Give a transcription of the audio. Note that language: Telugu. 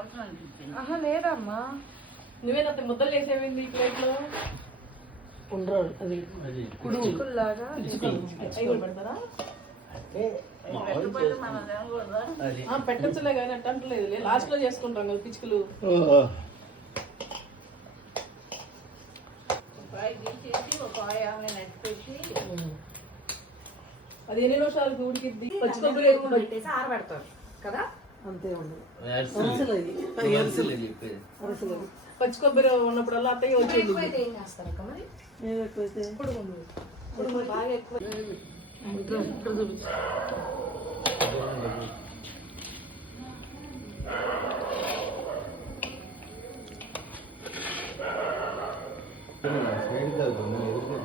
అవసరం అనిపించింది. ఆహా లేదమ్మా, నువ్వేనంత ముద్దలు చేసేవింది ఈ ప్లేట్లో ఉండరాడు అది కుడుకుల్లాగా అవి కూడా పెడతారా? పెట్టకపోతే మనం తినకూడదా? పెట్టచ్చులే కానీ అట్టంటలేదు, లాస్ట్ లో చేసుకుంటాం కదా పిచ్చుకలు. కాయ తీసేసి ఒక కాయ నెట్ పెట్టి అది ఎన్ని నిమిషాలకు ఉడికిద్ది? పచ్చికొబ్బరి పెట్టేసి ఆరబెడతారు కదా, అంతే ఉండదు. పచ్చికొబ్బరి ఉన్నప్పుడల్లా అత్తయ్య వచ్చేది. ఎక్కువైతే ఏం చేస్తారు అక్క మరి? ఎక్కువైతే ఇప్పుడు బాగా ఎక్కువ సైడ్ కాదు ఎదురుగా